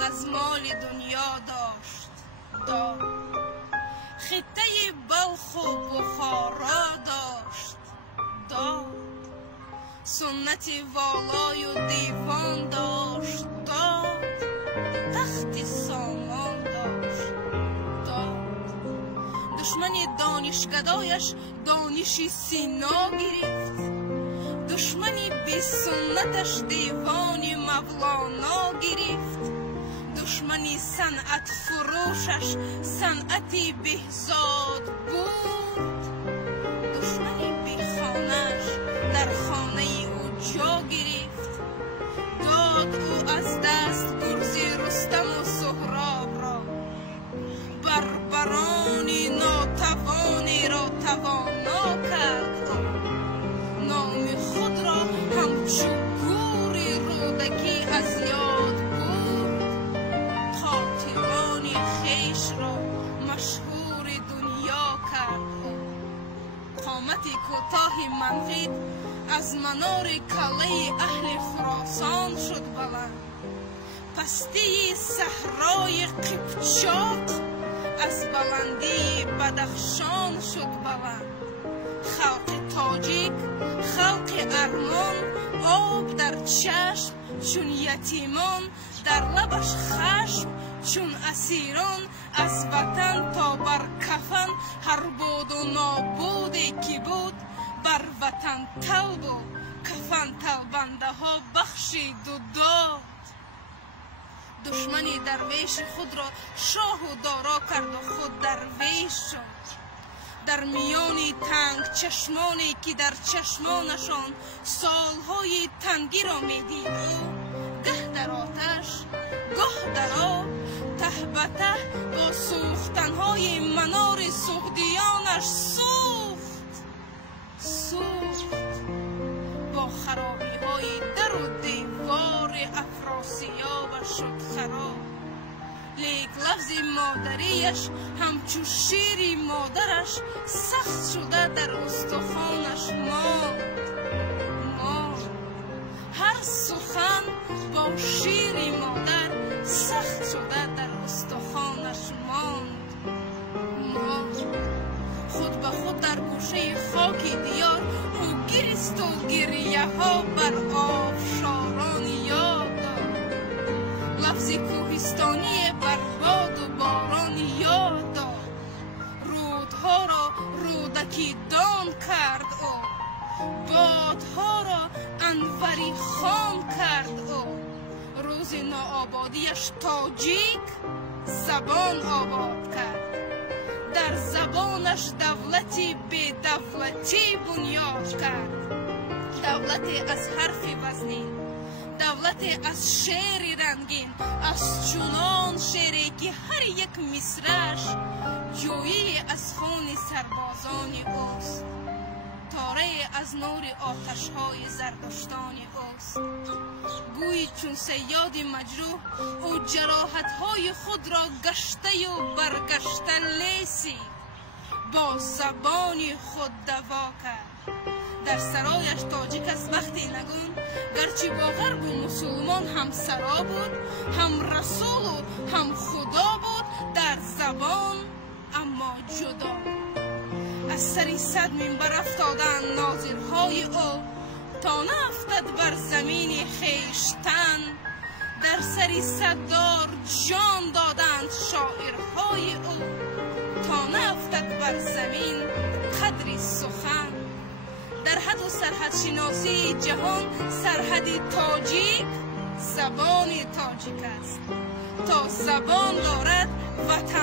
از مال دنیا داشت داد، خطه بلخ و بخارا داشت داد، سنت والای و دیوان داشت داد، تخت سامان داشت داد. دشمن دانشگدایش دانشی سینا گرفت، دشمنی بی سنتش دیوان مولانا گرفت، دشمنی صنعت فروشش صنعتی بهزاد بود، دشمنی بی خانهش در خانه او جا گرفت، داد او از دست گرز رستم و سهراب را، بربرانی ناتوانی را توانا کرد او، نام خود را همچو گوری رودکی از یاد برد، خاطران خویش را مشهور دنیا کرد او. قامت کوتاه منقید از منار کله اهل خراسان شد بلند، پستی صحرای قیپچاق از بلندی بدخشان شد بلند. خلق تاجیک، خلق ارمان، آب در چشم چون یتیمان، در لبش خشم چون اسیران، از وطن تا بر کفن هر بود و نابودی که بود، بر وطن طلب و کفن طلبنده ها بخشید و داد. دشمنی درویش خود را شاه و دارا کرد و خود درویش شد، در میان تنگ چشمانی که در چشمانشان سالهای تنگی را میدید او، گه در آتش گاه در آب، ته به ته با سوختنهای منار سغدیانش سوخت، با خرابی های در و دیوار افراسیاب شد خراب. لیک لفظ مادریش همچو شیر مادرش سخت شده در استخوانش ماند. هر سخن با شیر مادر سخت شده در استخوانش ماند. خود به خود در گوشه خاک دیار او گریست و گریه ها بر آبشاران یاد داد، لفظ کوهستانی بر باد و باران یاد داد، رودها را رودکی دان کرد او، بادها را انوری خان کرد او. روز ناآبادیش تاجیک زبان آباد کرد، در زبانش دولتی بی دولتی بنیاد کرد، دولتی از حرف وزنین، دولتی از شعر رنگین، از چنان شعری که هر یک مصرعش جویی از خون سربازان اوست، تاره از نور آتش‌های زردشتان اوست. گویی چون صیاد مجروح او جراحت‌های خود را گشته و برگشته لیسی با زبان خود دوا کرد. در سرایش تاجیک از وقتی نگون، گرچه با غرب و مسلمان هم سرا بود، هم رسول و هم خدا بود، در زبان اما جدا. از سری 100 منبر افتادند ناظرهای او، تا نافتد بر زمین خویشتن، در سری 100 دار جان دادند شاعرهای او، تا نافتد بر زمین قدر سخن. در حد و سرحد شناسی جهان سرحد تاجیک زبان تاجیک است، تا زبان دارد وطن